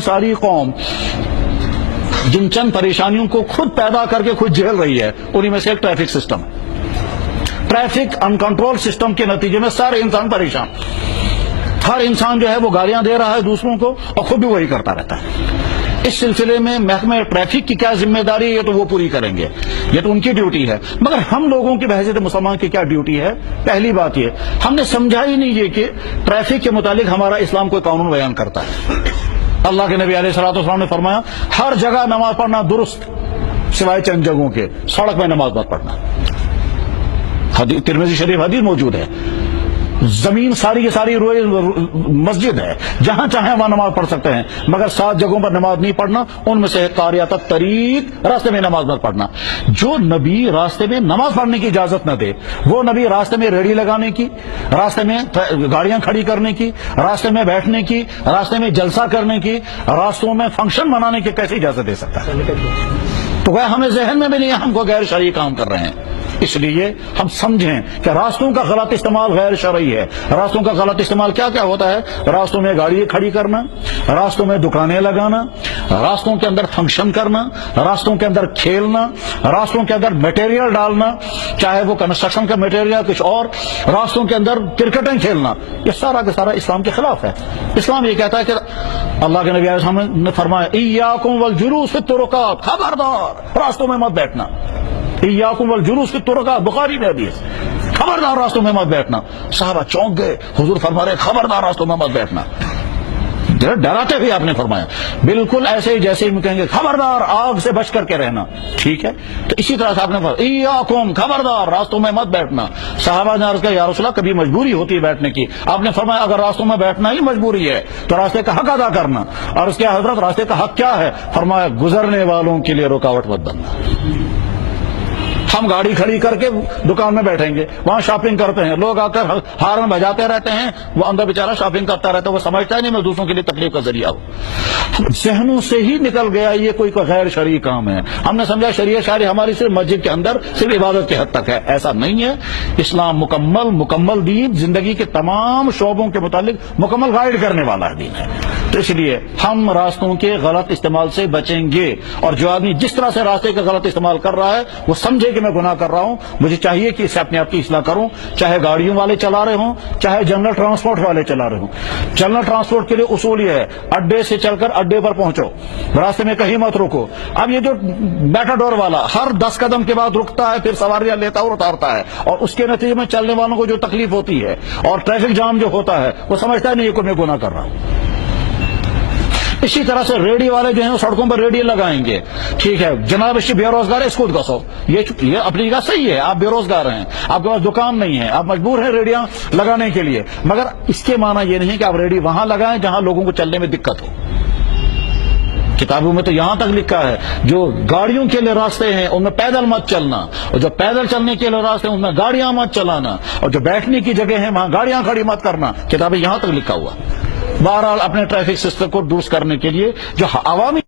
ساری قوم جن چند پریشانیوں کو خود پیدا کر کے خود جھیل رہی ہے، انہی میں سے ایک ٹریفک سسٹم ہے۔ ٹریفک ان کنٹرول سسٹم کے نتیجے میں سارے انسان پریشان، ہر انسان جو ہے وہ گالیاں دے رہا ہے دوسروں کو اور خود بھی وہی کرتا رہتا ہے۔ اس سلسلے میں محکمہ ٹریفک کی کیا ذمہ داری ہے، یہ تو وہ پوری کریں گے، یہ تو ان کی ڈیوٹی ہے، مگر ہم لوگوں کی بحیثیت مسلمان کی کیا ڈیوٹی ہے؟ پہلی بات یہ ہم نے سمجھا ہی نہیں یہ کہ ٹریفک کے متعلق ہمارا اسلام کوئی قانون بیان کرتا ہے۔ اللہ کے نبی علیہ الصلوۃ والسلام نے فرمایا ہر جگہ نماز پڑھنا درست سوائے چند جگہوں کے، سڑک میں نماز مت پڑھنا۔ ترمذی شریف حدیث موجود ہے، زمین ساری کی ساری روئے مسجد ہے، جہاں چاہیں وہاں نماز پڑھ سکتے ہیں، مگر 7 جگہوں پر نماز نہیں پڑھنا، ان میں سے قاریۃ الطریق، راستے میں نماز مت پڑھنا۔ جو نبی راستے میں نماز پڑھنے کی اجازت نہ دے، وہ نبی راستے میں ریڑھی لگانے کی، راستے میں گاڑیاں کھڑی کرنے کی، راستے میں بیٹھنے کی، راستے میں جلسہ کرنے کی، راستوں میں فنکشن منانے کی کیسے اجازت دے سکتا ہے؟ تو وہ ہمیں ذہن میں بھی نہیں، ہم کو غیر شرعی کام کر رہے ہیں۔ اس لیے ہم سمجھیں کہ راستوں کا غلط استعمال غیر شرعی ہے۔ راستوں کا غلط استعمال کیا کیا ہوتا ہے؟ راستوں میں گاڑی کھڑی کرنا، راستوں میں دکانیں لگانا، راستوں کے اندر فنکشن کرنا، راستوں کے اندر کھیلنا، راستوں کے اندر میٹیریل ڈالنا، چاہے وہ کنسٹرکشن کا میٹیریل کچھ اور، راستوں کے اندر کرکٹیں کھیلنا، یہ سارا کا سارا اسلام کے خلاف ہے۔ اسلام یہ کہتا ہے کہ اللہ کے نبی علیہ السلام نے فرمایا ایاکم والجلوس فی الطرقات، خبردار راستوں میں مت بیٹھنا۔ ایاکم والجلوس فی الطرقات، بخاری میں حدیث، خبردار راستوں میں مت بیٹھنا۔ صحابہ چونک گئے، حضور فرما رہے خبردار راستوں میں مت بیٹھنا، ڈراتے ہوئے آپ نے فرمایا، بالکل ایسے ہی جیسے ہی کہیں گے خبردار آگ سے بچ کر کے رہنا، ٹھیک ہے؟ تو اسی طرح سے آپ نے فرمایا ایاکم، خبردار راستوں میں مت بیٹھنا۔ صحابہ نے عرض کیا یا رسول اللہ کبھی مجبوری ہوتی ہے بیٹھنے کی؟ آپ نے فرمایا اگر راستوں میں بیٹھنا ہی مجبوری ہے تو راستے کا حق ادا کرنا۔ اور اس کے حضرت راستے کا حق کیا ہے؟ فرمایا گزرنے والوں کے لیے رکاوٹ مت بننا۔ ہم گاڑی کھڑی کر کے دکان میں بیٹھیں گے، وہاں شاپنگ کرتے ہیں، لوگ آ کر ہارن بجاتے رہتے ہیں، وہ اندر بیچارہ شاپنگ کرتا رہتا ہے، وہ سمجھتا ہے نہیں میں دوسروں کے لیے تکلیف کا ذریعہ ہوں۔ ذہنوں سے ہی نکل گیا یہ کوئی غیر شرعی کام ہے۔ ہم نے سمجھا شریعت شرعی ہماری صرف مسجد کے اندر صرف عبادت کے حد تک ہے، ایسا نہیں ہے۔ اسلام مکمل دین، زندگی کے تمام شعبوں کے متعلق مکمل گائیڈ کرنے والا دین ہے۔ تو اس لیے ہم راستوں کے غلط استعمال سے بچیں گے، اور جو آدمی جس طرح سے راستے کا غلط استعمال کر رہا ہے وہ سمجھے کہ میں گناہ کر رہا ہوں، مجھے چاہیے کہ اسے اپنے آپ کی اصلاح کروں، چاہے گاڑیوں والے چلا رہے ہوں، چاہے جنرل ٹرانسپورٹ والے چلا رہے ہوں۔ جنرل ٹرانسپورٹ کے لیے اصول یہ ہے اڈے سے چل کر اڈے پر پہنچو، راستے میں کہیں مت رکو۔ اب یہ جو میٹاڈور والا ہر 10 قدم کے بعد رکتا ہے، پھر سواریاں لیتا اور اتارتا ہے، اور اس کے نتیجے میں چلنے والوں کو جو تکلیف ہوتی ہے اور ٹریفک جام جو ہوتا ہے وہ سمجھتا ہے نہیں کہ میں گناہ کر رہا ہوں۔ اسی طرح سے ریڈی والے جو ہیں وہ سڑکوں پر ریڈی لگائیں گے، ٹھیک ہے جناب اس بے روزگار ہے اس کو گسو، یہ اپنی جگہ صحیح ہے، آپ بے روزگار ہیں، آپ کے پاس دکان نہیں ہے، آپ مجبور ہیں ریڈیاں لگانے کے لیے، مگر اس کے معنی یہ نہیں کہ آپ ریڈی وہاں لگائیں جہاں لوگوں کو چلنے میں دقت ہو۔ کتابوں میں تو یہاں تک لکھا ہے جو گاڑیوں کے لیے راستے ہیں ان میں پیدل مت چلنا، اور جو پیدل چلنے کے لیے راستے ہیں ان میں گاڑیاں مت چلانا، اور جو بیٹھنے کی جگہ ہیں وہاں گاڑیاں کھڑی مت کرنا۔ کتابیں یہاں تک لکھا ہوا۔ بہرحال اپنے ٹریفک سسٹم کو درست کرنے کے لیے جو عوامی